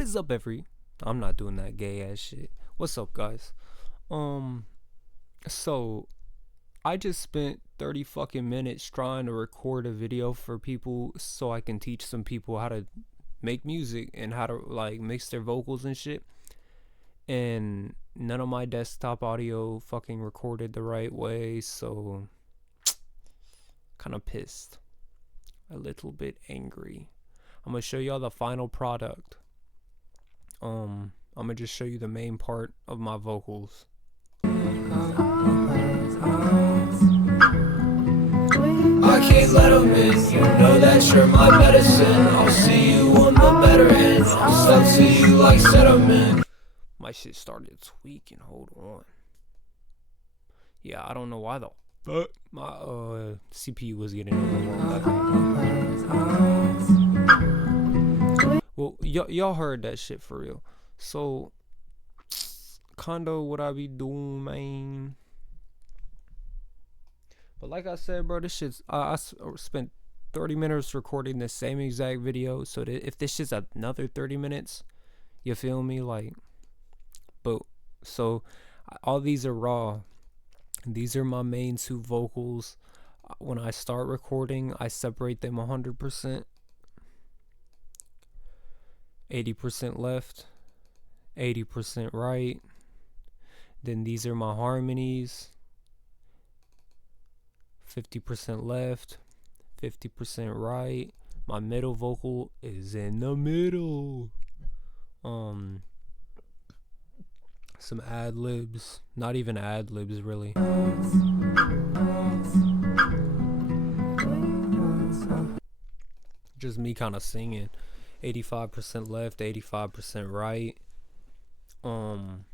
What is up, I'm not doing that gay ass shit. What's up, guys? So I just spent 30 fucking minutes trying to record a video for people so I can teach some people how to make music and how to like mix their vocals and shit. And none of my desktop audio fucking recorded the right way, so kind of pissed. A little bit angry. I'm gonna show y'all the final product. I'm gonna just show you the main part of my vocals. I can't let them in, you know that you're my medicine. I'll see you on the better end, I'm stuck to you like sediment. My shit started tweaking, hold on. Yeah, I don't know why though, but my CPU was getting overwhelmed, I think. Well, y'all heard that shit for real. So, kinda what I be doing, man. But like I said, bro, this shit's I spent 30 minutes recording the same exact video. So that if this shit's another 30 minutes, you feel me? Like, but so all these are raw. These are my main two vocals. When I start recording, I separate them 100%. 80% left, 80% right. Then these are my harmonies. 50% left, 50% right. My middle vocal is in the middle. Some ad libs, not even ad libs really. Just me kind of singing. 85% left, 85% right. Then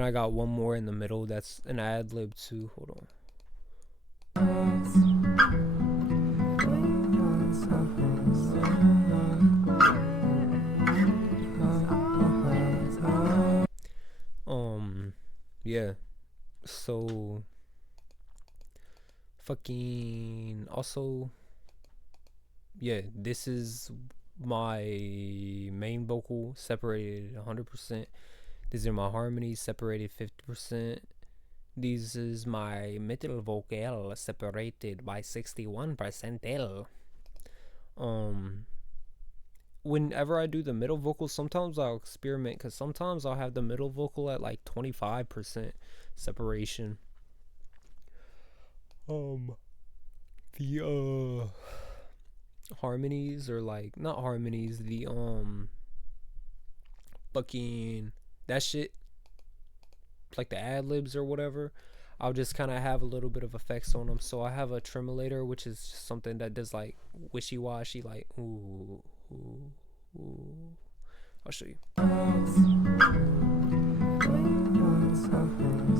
I got one more in the middle that's an ad lib too. Hold on. Yeah. So fucking also, yeah, this is my main vocal separated 100%. These are my harmonies separated 50%. This is my middle vocal separated by 61%. Whenever I do the middle vocal, sometimes I'll experiment because sometimes I'll have the middle vocal at like 25% separation. The harmonies or like not harmonies, the fucking that shit, like the ad libs or whatever, I'll just kind of have a little bit of effects on them. So I have a tremolator, which is something that does like wishy-washy, like ooh, ooh, ooh. I'll show you.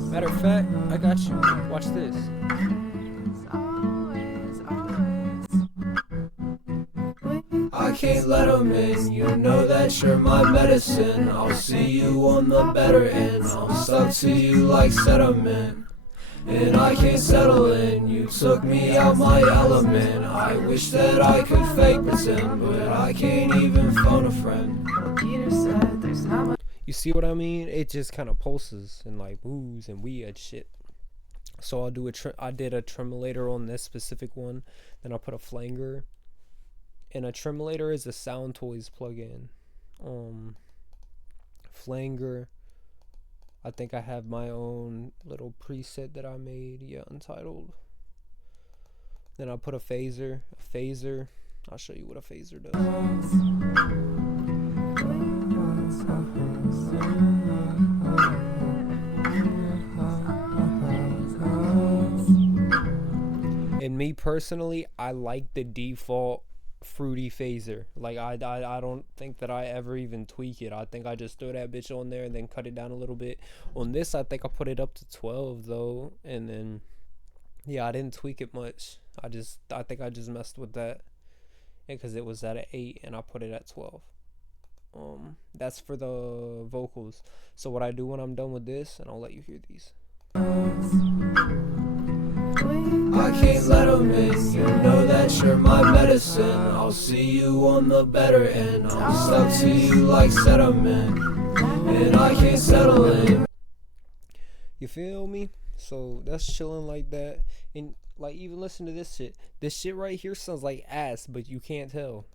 Matter of fact, I got you. Watch this. I can't let them in, you know that you're my medicine. I'll see you on the better end, I'm stuck to you like sediment. And I can't settle in, you took me out my element. I wish that I could fake pretend, but I can't even phone a friend. You see what I mean? It just kind of pulses and like woos and weird shit. So I'll do I did a tremolator on this specific one, then I'll put a flanger. And a tremolator is a Soundtoys plugin. Flanger, I think I have my own little preset that I made, yeah, untitled. Then I'll put a phaser. I'll show you what a phaser does. And me personally, I like the default fruity phaser. Like I don't think that I ever even tweak it. I think I just throw that bitch on there and then cut it down a little bit. On this, I think I put it up to 12 though, and then yeah, I didn't tweak it much. I think I just messed with that because it was at an 8 and I put it at 12. That's for the vocals. So what I do when I'm done with this, and I'll let you hear these. I can't let 'em in, you know that you're my medicine. I'll see you on the better end. I'm stuck to you like sediment, and I can't settle in. You feel me? So that's chilling like that. And like, even listen to this shit. This shit right here sounds like ass, but you can't tell.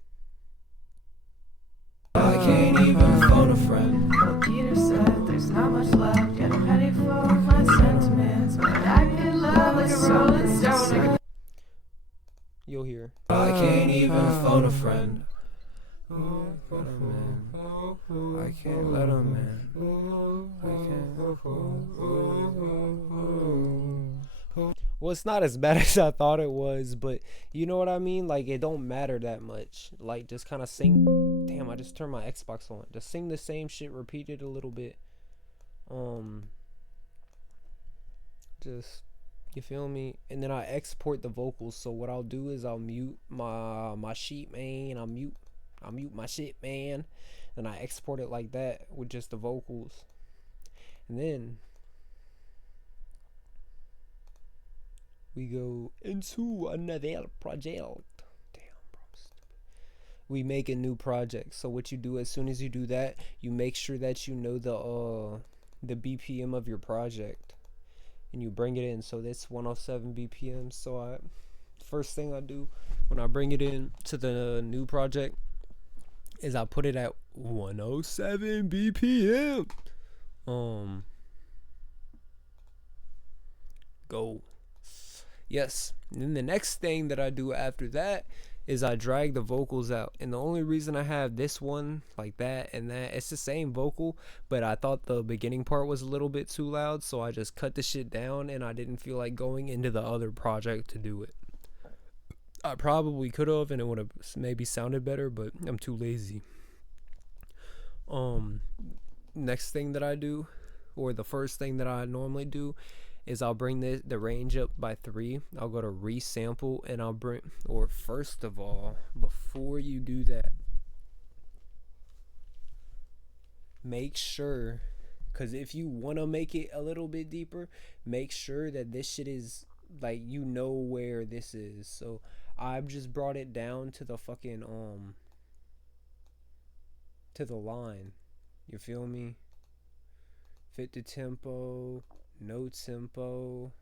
I can't even phone a friend. Peter said there's not much left. Get a penny for my sentiments, but I could love like a rolling stone. You'll hear. I can't even phone a friend. I can't let 'em in. I can't. Well, it's not as bad as I thought it was, but you know what I mean? Like, it don't matter that much. Like, just kind of sing. Damn, I just turned my Xbox on. Just sing the same shit, repeat it a little bit. Just, you feel me? And then I export the vocals. So what I'll do is I'll mute my sheet, man. I'll mute my shit, man. And I export it like that with just the vocals. And then we go into another project. Damn, bro, I'm stupid. We make a new project. So what you do as soon as you do that, you make sure that you know the BPM of your project, and you bring it in. So that's 107 BPM. So first thing I do when I bring it in to the new project is I put it at 107 BPM. Go. Yes. And then the next thing that I do after that is I drag the vocals out. And the only reason I have this one like that and that, it's the same vocal, but I thought the beginning part was a little bit too loud, so I just cut the shit down, and I didn't feel like going into the other project to do it. I probably could have, and it would have maybe sounded better, but I'm too lazy. Next thing that I do, or the first thing that I normally do, is I'll bring the range up by 3. I'll go to resample, and I'll bring, or first of all, before you do that, make sure, because if you want to make it a little bit deeper, make sure that this shit is, like, you know where this is. So I've just brought it down to the fucking, to the line. You feel me? Fit the tempo. No tempo.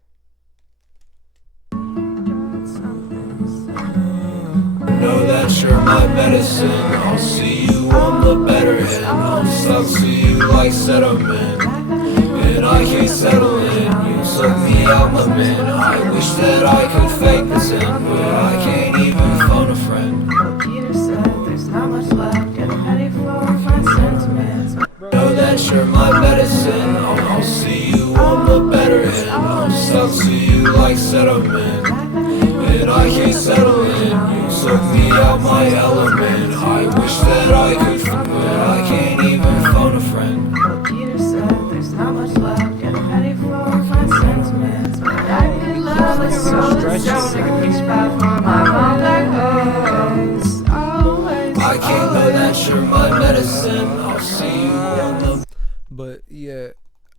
Know that you're my medicine. I'll see you on the better end. I'm stuck to you like sediment, and I can't settle in. You took me out my man. I wish that I could fake this in, but I can't even phone a friend. Peter said there's not much left. Get a penny for my sentiments. Know that you're my medicine. I'll see you on the better end. I'm stuck to you like sediment, and I can't settle in. You took me out my element. I wish that I could, but I can't even phone a friend. Peter said there's not much left. Get a penny for my sentiments. But I could love like a rolling stone. I could reach back for my mom back home. Always. I can't know that you're my medicine. I'll see you on the. But yeah,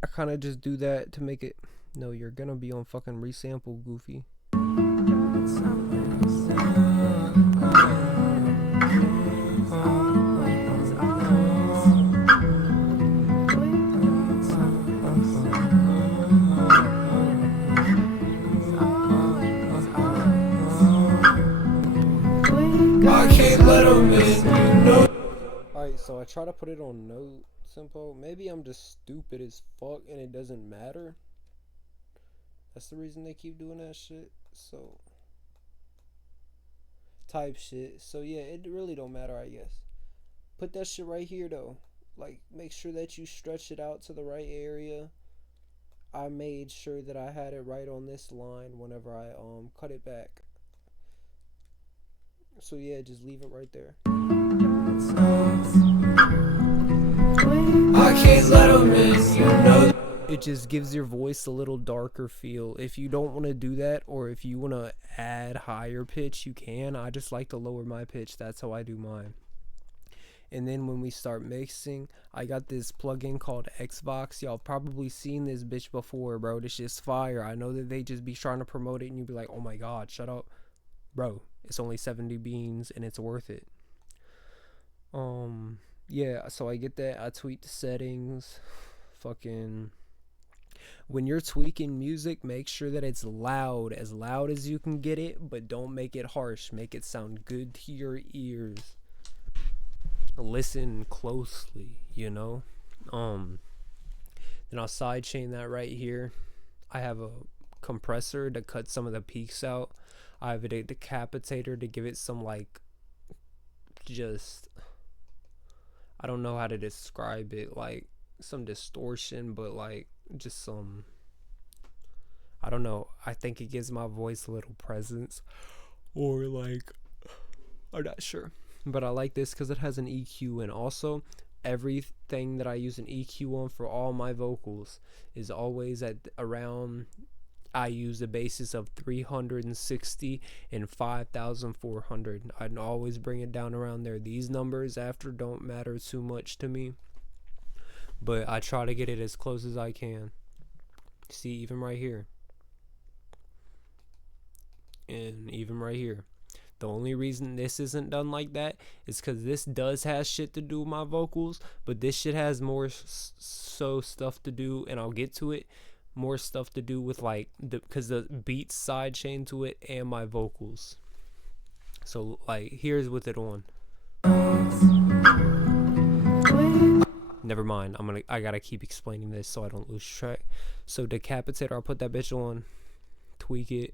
I kind of just do that to make it. No, you're gonna be on fucking resample, goofy. I can't let 'em in. You know. Alright, so I try to put it on no tempo. Maybe I'm just stupid as fuck and it doesn't matter. That's the reason they keep doing that shit. So type shit. So yeah, it really don't matter, I guess. Put that shit right here though. Like, make sure that you stretch it out to the right area. I made sure that I had it right on this line whenever I cut it back. So yeah, just leave it right there. I can't let 'em in. You know. It just gives your voice a little darker feel. If you don't want to do that, or if you want to add higher pitch, you can. I just like to lower my pitch. That's how I do mine. And then when we start mixing, I got this plugin called Xbox. Y'all probably seen this bitch before, bro. This shit's fire. I know that they just be trying to promote it and you be like, oh my god, shut up. Bro, it's only 70 beans and it's worth it. Yeah, so I get that. I tweak the settings. Fucking, when you're tweaking music, make sure that it's loud as you can get it, but don't make it harsh. Make it sound good to your ears. Listen closely, you know. Then I'll sidechain that right here. I have a compressor to cut some of the peaks out. I have a decapitator to give it some, like, just, I don't know how to describe it, like some distortion, but like just some, I don't know, I think it gives my voice a little presence, or like, I'm not sure, but I like this because it has an EQ. And also everything that I use an EQ on for all my vocals is always at around, I use the basis of 360 and 5,400. I'd always bring it down around there. These numbers after don't matter too much to me, but I try to get it as close as I can. See, even right here, and even right here. The only reason this isn't done like that is because this does have shit to do with my vocals, but this shit has more so stuff to do, and I'll get to it, more stuff to do with like because the beats side chain to it and my vocals. So like, here's with it on. Never mind, I gotta keep explaining this so I don't lose track. So Decapitator, I'll put that bitch on, tweak it.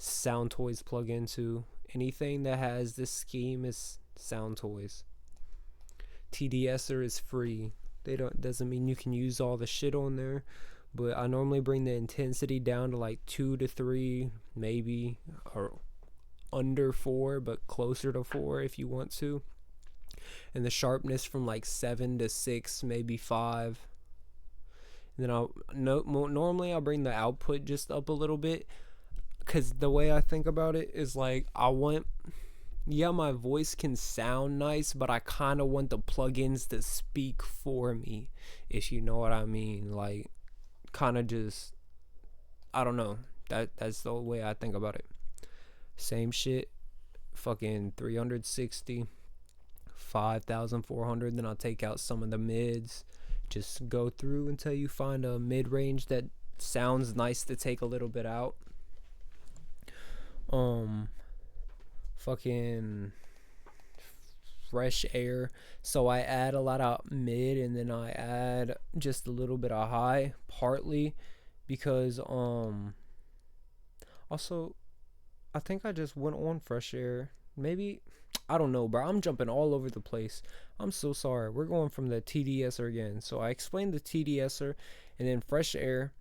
Soundtoys plug into anything that has this scheme is Soundtoys. TDSer is free. Doesn't mean you can use all the shit on there, but I normally bring the intensity down to like 2 to 3, maybe, or under 4, but closer to 4 if you want to. And the sharpness from like 7 to 6, maybe 5. And then normally I'll bring the output just up a little bit, because the way I think about it is like, my voice can sound nice, but I kind of want the plugins to speak for me, if you know what I mean. Like, kind of just, I don't know, that's the way I think about it. Same shit, fucking 360, 5,400. Then I'll take out some of the mids, just go through until you find a mid-range that sounds nice to take a little bit out. Fucking fresh air, so I add a lot of mid and then I add just a little bit of high, partly because also I think I just went on fresh air, maybe, I don't know, bro. I'm jumping all over the place. I'm so sorry. We're going from the TDSer again. So I explained the TDSer and then fresh air.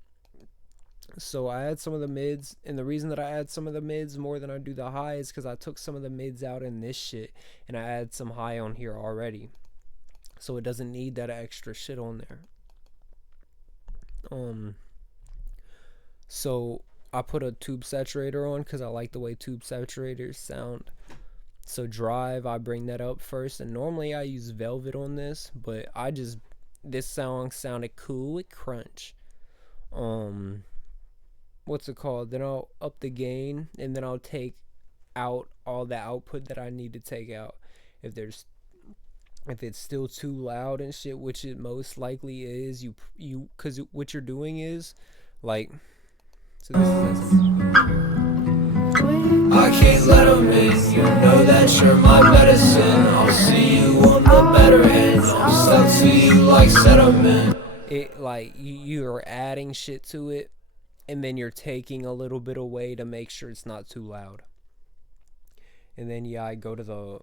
So I add some of the mids, and the reason that I add some of the mids more than I do the high is because I took some of the mids out in this shit and I add some high on here already, so it doesn't need that extra shit on there. So I put a tube saturator on because I like the way tube saturators sound. So drive, I bring that up first, and normally I use Velvet on this, but this song sounded cool with crunch. What's it called? Then I'll up the gain, and then I'll take out all the output that I need to take out. If it's still too loud and shit, which it most likely is, because what you're doing is like, so this is I can't let 'em in, you know that you're my medicine. I'll see you on the better end, I'm stuck to you like sediment. It, like, you're adding shit to it, and then you're taking a little bit away to make sure it's not too loud. And then I go to the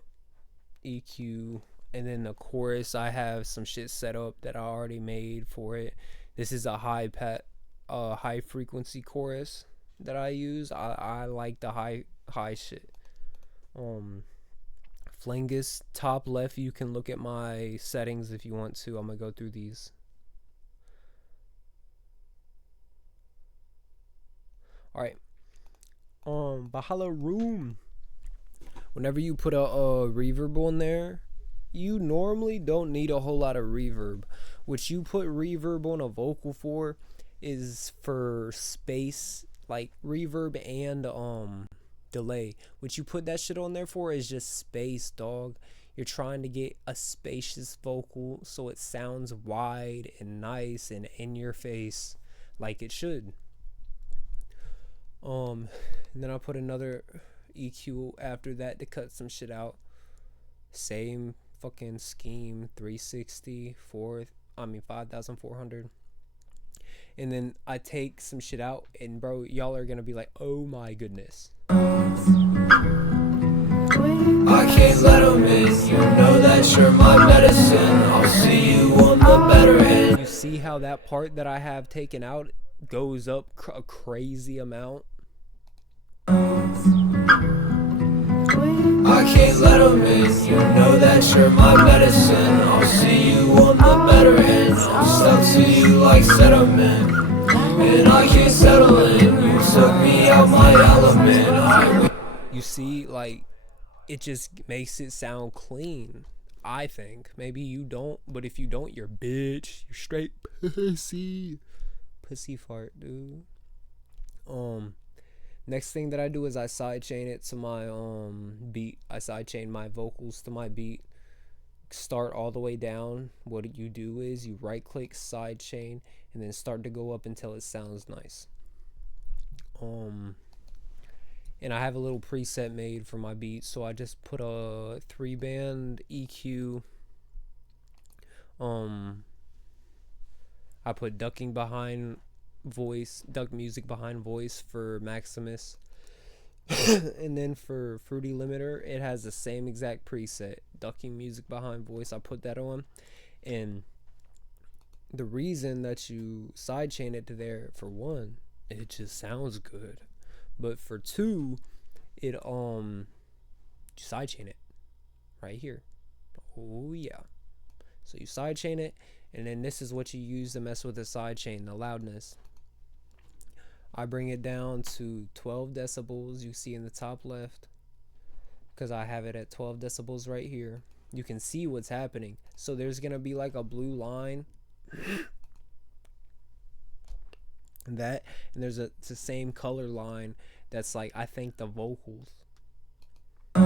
EQ, and then the chorus, I have some shit set up that I already made for it. This is a high frequency chorus that I use. I like the high shit. Flangus, top left, you can look at my settings if you want to. I'm gonna go through these. Alright, Bahala Room. Whenever you put a reverb on there, you normally don't need a whole lot of reverb. What you put reverb on a vocal for is for space, like reverb and delay. What you put that shit on there for is just space, dog. You're trying to get a spacious vocal so it sounds wide and nice and in your face like it should. And then I put another EQ after that to cut some shit out. Same fucking scheme, 360, 5,400. And then I take some shit out, and bro, y'all are gonna be like, oh my goodness. I can't let 'em in, you know that you're my medicine. I'll see you on the better end. You see how that part that I have taken out goes up a crazy amount? I can't let 'em in, you know that you're my medicine. I'll see you on the better end. I'm stuck to you like sediment, and I can't settle in. You took me out my element. You see, like, it just makes it sound clean. I think. Maybe you don't, but if you don't, you're bitch. You're straight pussy. Pussy fart, dude. Next thing that I do is I sidechain it to my beat. I sidechain my vocals to my beat. Start all the way down. What you do is you right click, sidechain, and then start to go up until it sounds nice. And I have a little preset made for my beat, so I just put a 3-band EQ. I put ducking behind voice, duck music behind voice for Maximus. And then for Fruity Limiter, it has the same exact preset, ducking music behind voice. I put that on, and the reason that you sidechain it to there, for one, it just sounds good, but for two, it you sidechain it right here. Oh yeah. So you sidechain it, and then this is what you use to mess with the sidechain, the loudness. I bring it down to 12 decibels. You see in the top left, because I have it at 12 decibels right here. You can see what's happening. So there's gonna be like a blue line. And there's it's the same color line that's like, I think, the vocals. I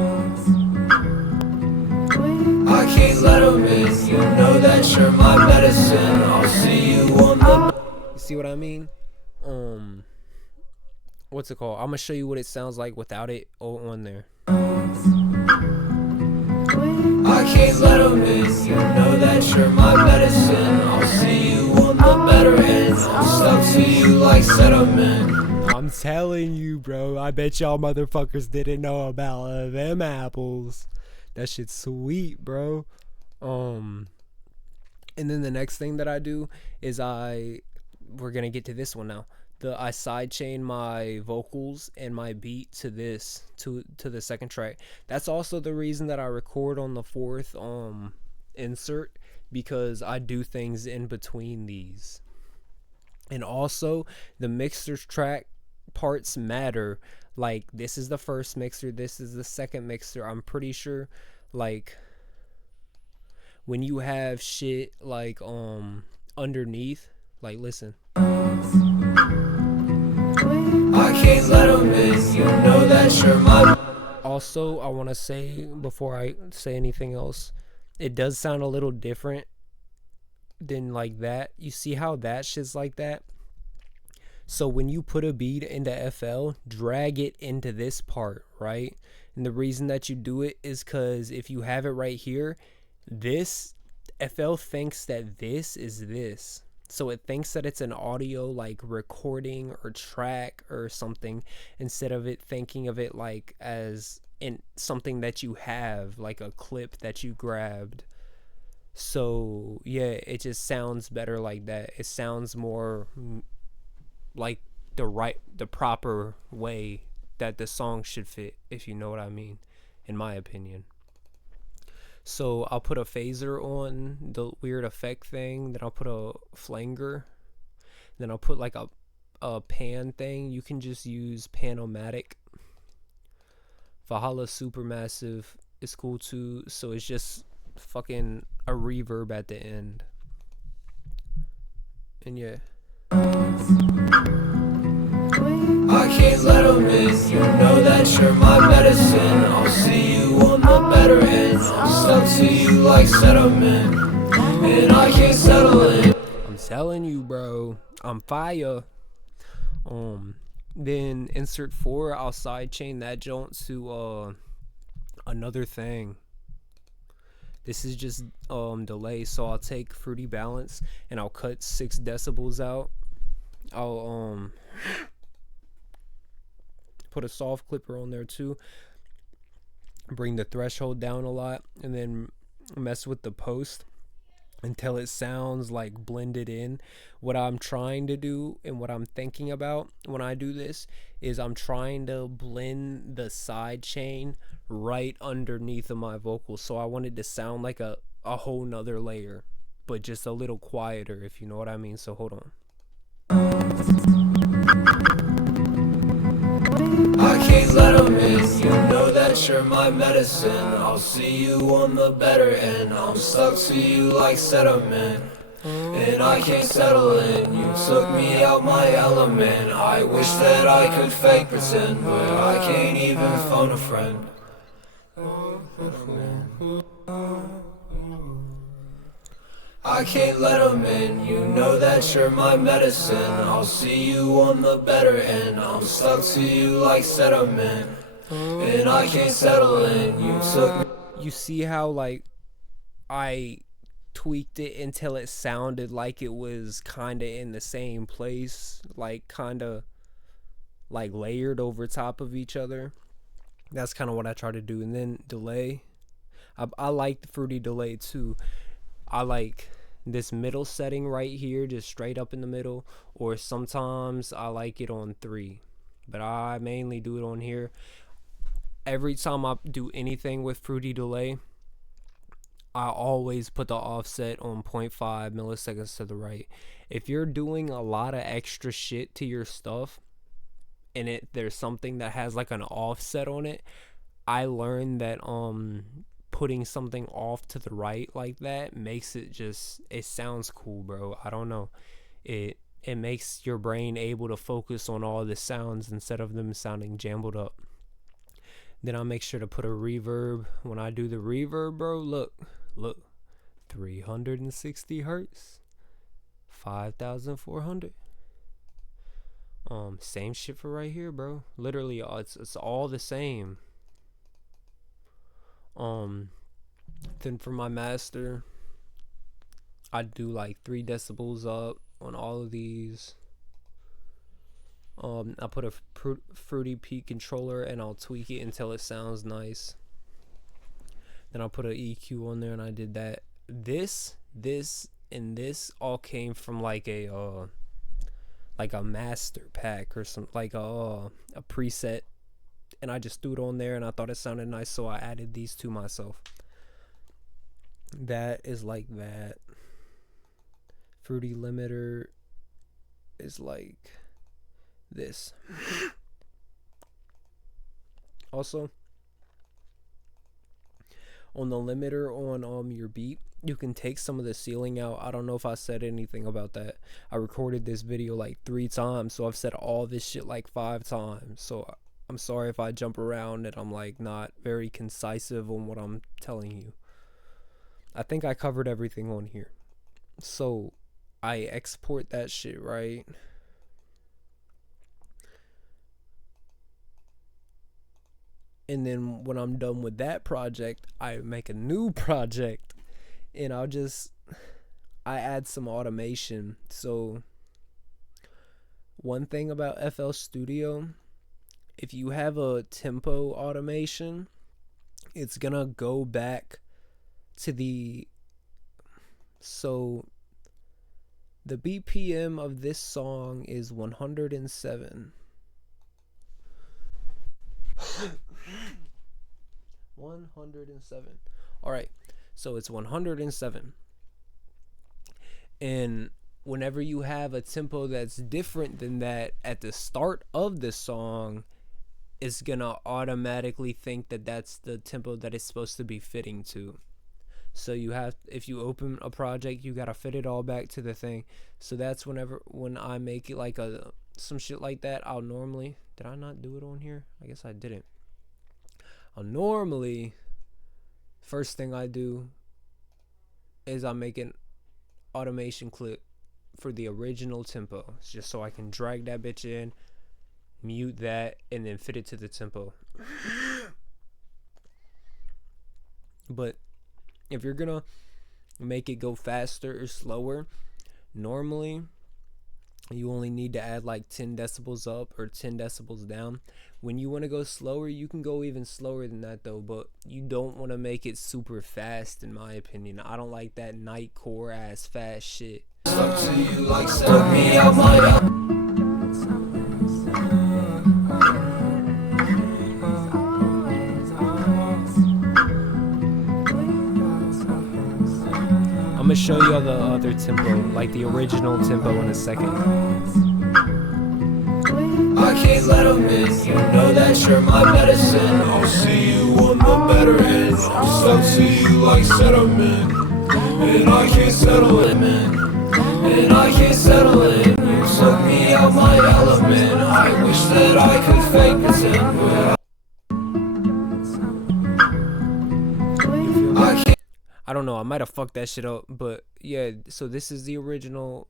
can't let 'em in, you know that you're my medicine. I'll see you on the. You see what I mean? What's it called? I'm gonna show you what it sounds like without it on there. I can't let 'em in, you know that you're my medicine. I'll see you on the better end. I'm stuck to you like sediment. I'm telling you, bro. I bet y'all motherfuckers didn't know about them apples. That shit's sweet, bro. And then the next thing that I do is we're gonna get to this one now. I sidechain my vocals and my beat to this, to the second track. That's also the reason that I record on the fourth insert, because I do things in between these. And also the mixers track parts matter. Like, this is the first mixer, this is the second mixer. I'm pretty sure, like, when you have shit like underneath, like, listen. I can't let 'em in, you know that you're my. Also, I want to say, before I say anything else, it does sound a little different than like that. You see how that shit's like that? So when you put a beat into FL, drag it into this part, right? And the reason that you do it is because if you have it right here, this FL thinks that this is this. So it thinks that it's an audio like recording or track or something, instead of it thinking of it like as in something that you have, like a clip that you grabbed. So yeah, it just sounds better like that. It sounds more like the proper way that the song should fit, if you know what I mean, in my opinion. So I'll put a phaser on the weird effect thing, then I'll put a flanger, then I'll put like a pan thing. You can just use Pan-O-Matic. Valhalla Supermassive is cool too. So it's just fucking a reverb at the end. And yeah. I can't let 'em in, you know that you're my medicine. I'll see you on the better end. I'm stuck to you like sediment, and I can't settle in. I'm telling you, bro, I'm fire. Then insert 4, I'll sidechain that joint to another thing. This is just delay, so I'll take Fruity Balance and I'll cut 6 decibels out. I'll put a soft clipper on there too, bring the threshold down a lot, and then mess with the post until it sounds like blended in. What I'm trying to do and what I'm thinking about when I do this is I'm trying to blend the side chain right underneath of my vocals, so I want it to sound like a whole nother layer, but just a little quieter, if you know what I mean. So hold on. I can't let 'em in, you know that you're my medicine. I'll see you on the better end. I'm stuck to you like sediment, and I can't settle in. You took me out my element. I wish that I could fake pretend, but I can't even phone a friend. I can't let 'em in, you know that you're my medicine. I'll see you on the better end. I'm stuck to you like sediment, and I can't settle in. You took me. You see how like I tweaked it until it sounded like it was kind of in the same place, like kind of like layered over top of each other. That's kind of what I try to do. And then delay, I like the Fruity delay too. I like this middle setting right here, just straight up in the middle, or sometimes I like it on 3, but I mainly do it on here. Every time I do anything with Fruity delay, I always put the offset on 0.5 milliseconds to the right. If you're doing a lot of extra shit to your stuff and there's something that has like an offset on it, I learned that putting something off to the right like that makes it it sounds cool, bro. I don't know, it makes your brain able to focus on all the sounds instead of them sounding jumbled up. Then I'll make sure to put a reverb. When I do the reverb, bro, look 360 hertz, 5,400. Same shit for right here, bro. Literally it's all the same. Then for my master, I do like 3 decibels up on all of these. I put a Fruity Peak controller and I'll tweak it until it sounds nice. Then I'll put an EQ on there, and I did that. This and this all came from like a master pack or some like a preset, and I just threw it on there and I thought it sounded nice, so I added these to myself. That is like that. Fruity limiter is like this. Also, on the limiter on your beat, you can take some of the ceiling out. I don't know if I said anything about that. I recorded this video like 3 times, so I've said all this shit like 5 times. So I'm sorry if I jump around and I'm like not very concisive on what I'm telling you. I think I covered everything on here. So I export that shit, right? And then when I'm done with that project, I make a new project, and I add some automation. So one thing about FL Studio, if you have a tempo automation, it's gonna go back to the BPM of this song is 107. 107. All right, so it's 107. And whenever you have a tempo that's different than that at the start of the song, it's gonna automatically think that that's the tempo that it's supposed to be fitting to. So you have, if you open a project, you gotta fit it all back to the thing. So that's when I make it like some shit like that, I'll normally, did I not do it on here? I guess I didn't. I'll normally, first thing I do is I make an automation clip for the original tempo, just so I can drag that bitch in, mute that, and then fit it to the tempo. But if you're gonna make it go faster or slower, normally you only need to add like 10 decibels up or 10 decibels down. When you want to go slower, you can go even slower than that though, but you don't want to make it super fast, in my opinion. I don't like that nightcore ass fast shit. Stuck to you like stuck me out my I'm gonna show y'all the other tempo, like the original tempo, in a second. I can't let them in, you know that you're my medicine. I'll see you on the better end. I'm stuck to you like sediment, and I can't settle it, man. And I can't settle it. You took me out my element. I wish that I could fake pretend, but I can't. I don't know, I might have fucked that shit up, but yeah, so this is the original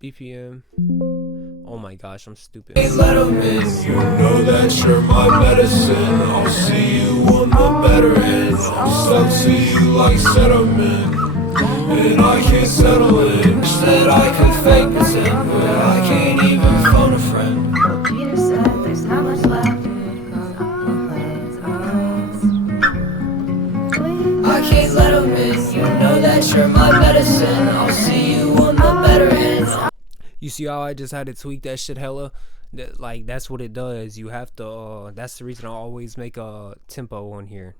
BPM. Oh my gosh, I'm stupid. Let 'em in, you know that you're my medicine. I'll see you on the better end. I'm stuck to you like sediment, and I can't settle it. Wish that I could fake pretend, but I can't even phone a friend. Well, Peter said there's not much left. I can't let 'em in, you know that you're my medicine. I'll see you on the better end. You see how I just had to tweak that shit hella? That, like, that's what it does. You have to, that's the reason I always make a tempo on here.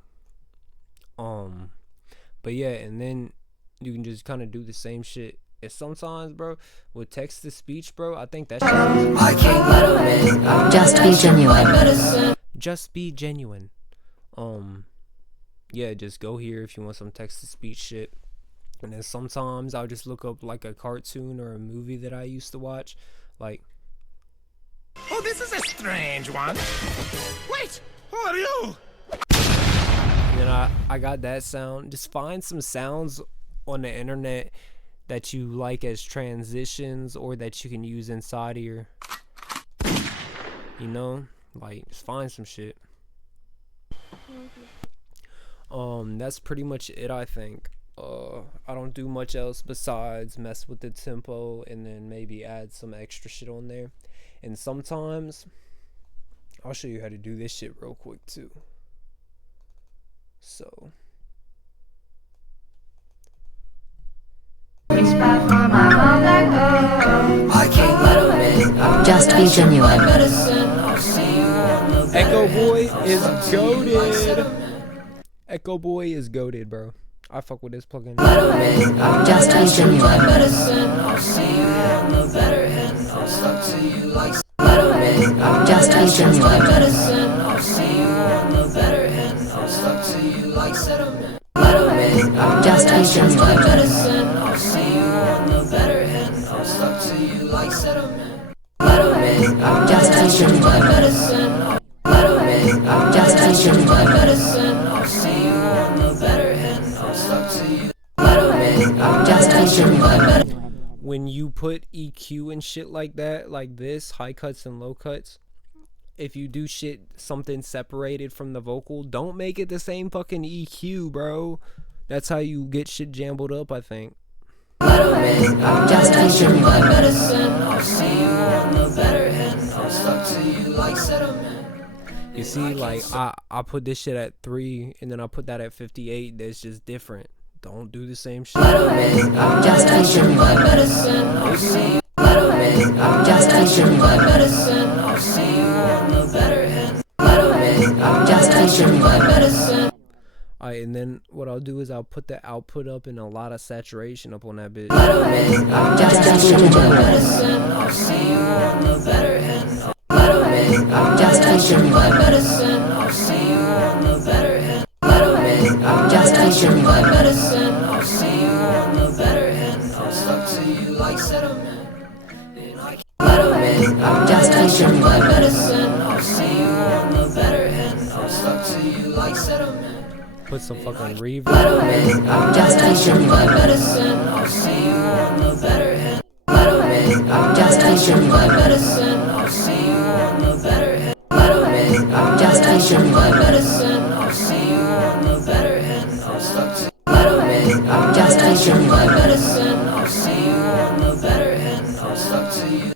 But yeah, and then you can just kind of do the same shit. And sometimes, bro, with text to speech, bro, I think that shit I can't let 'em in. Just be genuine. Just be genuine. Yeah, just go here if you want some text to speech shit. And then sometimes I'll just look up like a cartoon or a movie that I used to watch, like, Oh, this is a strange one. Wait, who are you? and then I got that sound. Just find some sounds on the internet that you like as transitions, or that you can use inside of your, you know, like, just find some shit. That's pretty much it, I think. I don't do much else besides mess with the tempo and then maybe add some extra shit on there. And sometimes I'll show you how to do this shit real quick too. So It's bad for my mom like oh. I can't let 'em in. Just be genuine. Medicine. I'll see you on the Echo Boy is goated. Echo Boy is goated, bro. I fuck with this plugin. Just be genuine. medicine. I'll see you on the better end. I'm stuck to you like Just be genuine. medicine. I'll see you on the better end. I'm stuck to you like sediment. Just be genuine. Medicine. I'll see you on the better end. I'm stuck to you like sediment. Just be genuine. Medicine. Just be genuine. Medicine. I'll see you on the better end. I'm stuck to you. Just be genuine. When you put EQ and shit like that, like this, high cuts and low cuts, if you do shit something separated from the vocal, don't make it the same fucking EQ, bro. That's how you get shit jumbled up, I think. Just be genuine. Medicine. I'll see you on the better end. I'm stuck to you like sediment. You see, like, I put this shit at 3 and then I put that at 58. That's just different. Don't do the same shit. Just be genuine. Medicine. I'll see you. Just be genuine. Medicine. I'll see you on the better end. Just be genuine. Medicine. Alright, and then what I'll do is I'll put the output up and a lot of saturation up on that bitch. Just be genuine. Medicine. I'll see you on the better end. Just be genuine. Medicine. I'll see you on the better end. Just You're my medicine, I'll see you on the better end. I'm stuck to you like sediment, and I can't let 'em in. You're my medicine, I'll see you on the better end. I'm stuck to you like sediment. Put some fucking reverb. You're my medicine, I'll see you on the better end. You're my medicine, I'll see you on the better end. You're my medicine, I'll see you on the better end. I'm stuck to you. You're my medicine, I'll see you on the better end. I'm stuck to you.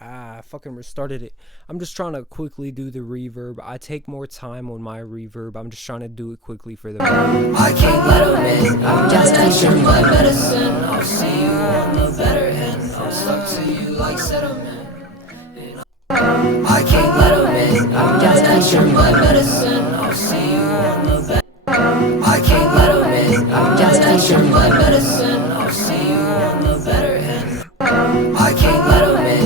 I fucking restarted it. I'm just trying to quickly do the reverb. I take more time on my reverb. I'm just trying to do it quickly for the I can't let 'em in. You're my medicine, I'll see you on the better end. I'm stuck to you like sediment, and I can't let 'em in. You're my medicine, I'll see you on the better. I can't let 'em in. You're my medicine, I'll see you on the better end. I can't let 'em in.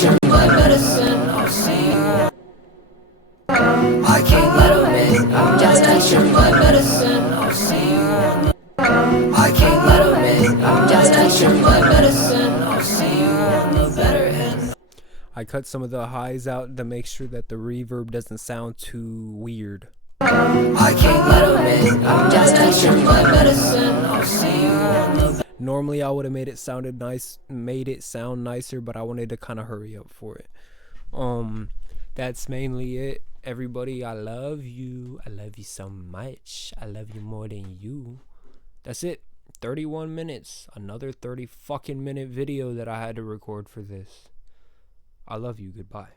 You're my medicine, I'll see you on. I can't let 'em in. You're my medicine, I'll see you on. I can't let 'em in. You're my medicine, I'll see you on the better end. I cut some of the highs out to make sure that the reverb doesn't sound too weird. I can't let 'em in. You're my medicine, I'll see you on the. Normally I would have made it sound nicer, but I wanted to kind of hurry up for it. That's mainly it. Everybody, I love you. I love you so much. I love you more than you. That's it. 31 minutes. Another 30 fucking minute video that I had to record for this. I love you. Goodbye.